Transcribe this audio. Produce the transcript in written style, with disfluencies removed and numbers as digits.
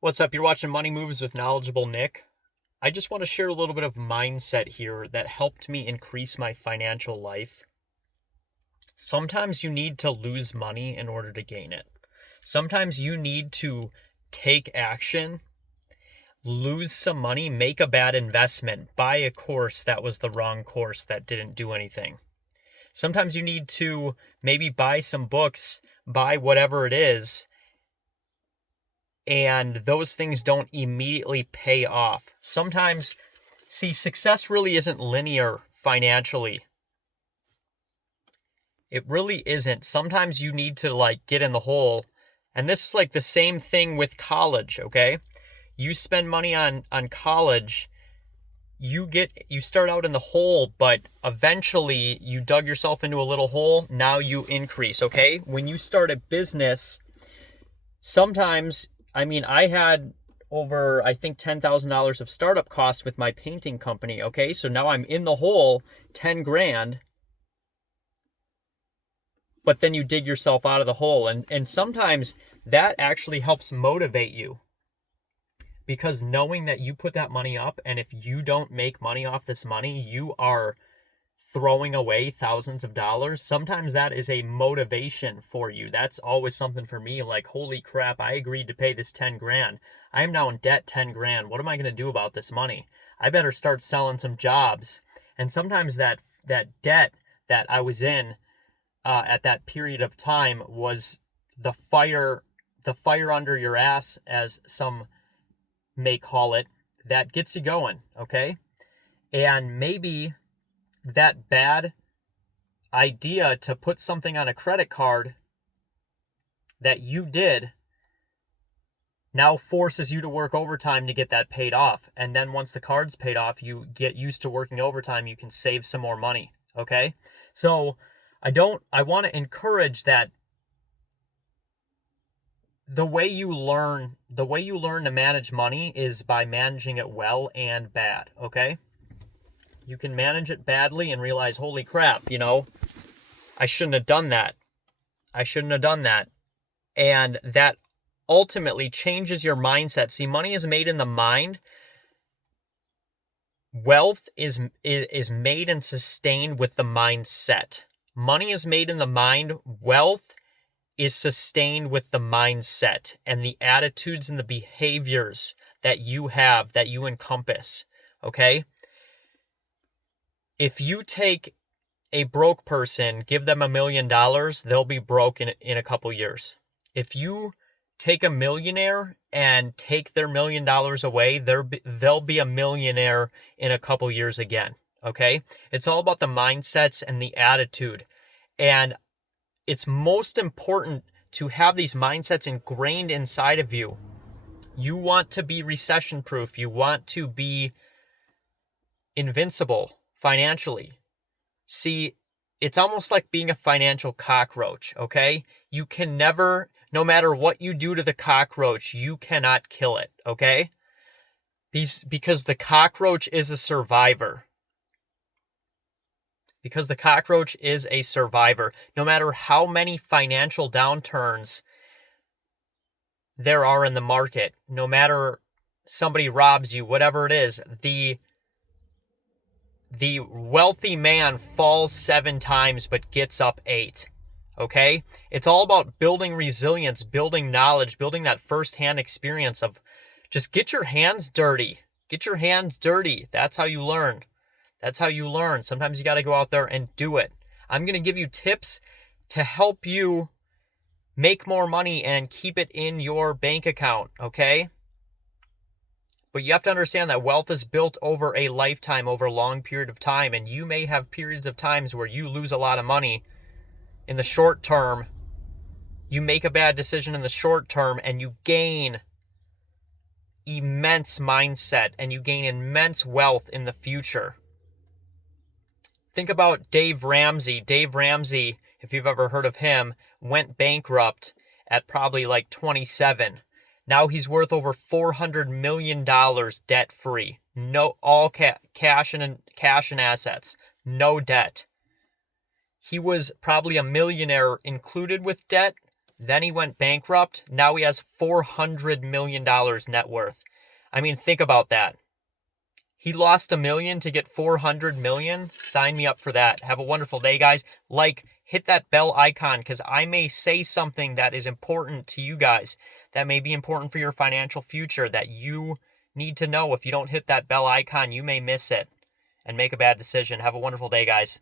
What's up? You're watching Money Moves with Knowledgeable Nick. I just want to share a little bit of mindset here that helped me increase my financial life. Sometimes you need to lose money in order to gain it. Sometimes you need to take action, lose some money, make a bad investment, buy a course that was the wrong course that didn't do anything. Sometimes you need to maybe buy some books, buy whatever it is, and those things don't immediately pay off. Sometimes, success really isn't linear financially. It really isn't. Sometimes you need to get in the hole. And this is like the same thing with college, okay? You spend money on college, you start out in the hole, but eventually you dug yourself into a little hole, now you increase, okay? When you start a business, sometimes I had over, I think, $10,000 of startup costs with my painting company, okay? So now I'm in the hole, 10 grand, but then you dig yourself out of the hole. And sometimes that actually helps motivate you, because knowing that you put that money up, and if you don't make money off this money, you are throwing away thousands of dollars. Sometimes that is a motivation for you. That's always something for me, like, holy crap, I agreed to pay this 10 grand. I am now in debt 10 grand. What am I going to do about this money? I better start selling some jobs. And sometimes that debt that I was in at that period of time was the fire under your ass, as some may call it, that gets you going, okay? And maybe that bad idea to put something on a credit card that you did now forces you to work overtime to get that paid off. And then once the card's paid off, you get used to working overtime, you can save some more money, okay? So I want to encourage that the way you learn to manage money is by managing it well and bad, okay? You can manage it badly and realize, holy crap, I shouldn't have done that. And that ultimately changes your mindset. See, money is made in the mind. Wealth is made and sustained with the mindset. Money is made in the mind. Wealth is sustained with the mindset and the attitudes and the behaviors that you have, that you encompass, okay? If you take a broke person, give them $1 million, they'll be broke in a couple years. If you take a millionaire and take their $1 million away, they'll be a millionaire in a couple years again, okay? It's all about the mindsets and the attitude. And it's most important to have these mindsets ingrained inside of you. You want to be recession proof. You want to be invincible financially. See, it's almost like being a financial cockroach, okay? You can never, no matter what you do to the cockroach, you cannot kill it, okay? Because the cockroach is a survivor. Because the cockroach is a survivor. No matter how many financial downturns there are in the market, no matter somebody robs you, whatever it is, the wealthy man falls 7 times but gets up 8. Okay? It's all about building resilience, building knowledge, building that first-hand experience of just get your hands dirty. Get your hands dirty. That's how you learn. That's how you learn. Sometimes you got to go out there and do it. I'm going to give you tips to help you make more money and keep it in your bank account, okay? But you have to understand that wealth is built over a lifetime, over a long period of time, and you may have periods of times where you lose a lot of money in the short term. You make a bad decision in the short term and you gain immense mindset and you gain immense wealth in the future. Think about Dave Ramsey. Dave Ramsey, if you've ever heard of him, went bankrupt at probably like 27. Now he's worth over $400 million debt-free. No, all cash and assets. No debt. He was probably a millionaire included with debt, Then he went bankrupt. Now he has $400 million net worth. I mean, think about that. He lost $1 million to get 400 million. Sign me up for that. Have a wonderful day, guys. Hit that bell icon, because I may say something that is important to you guys, that may be important for your financial future, that you need to know. If you don't hit that bell icon, you may miss it and make a bad decision. Have a wonderful day, guys.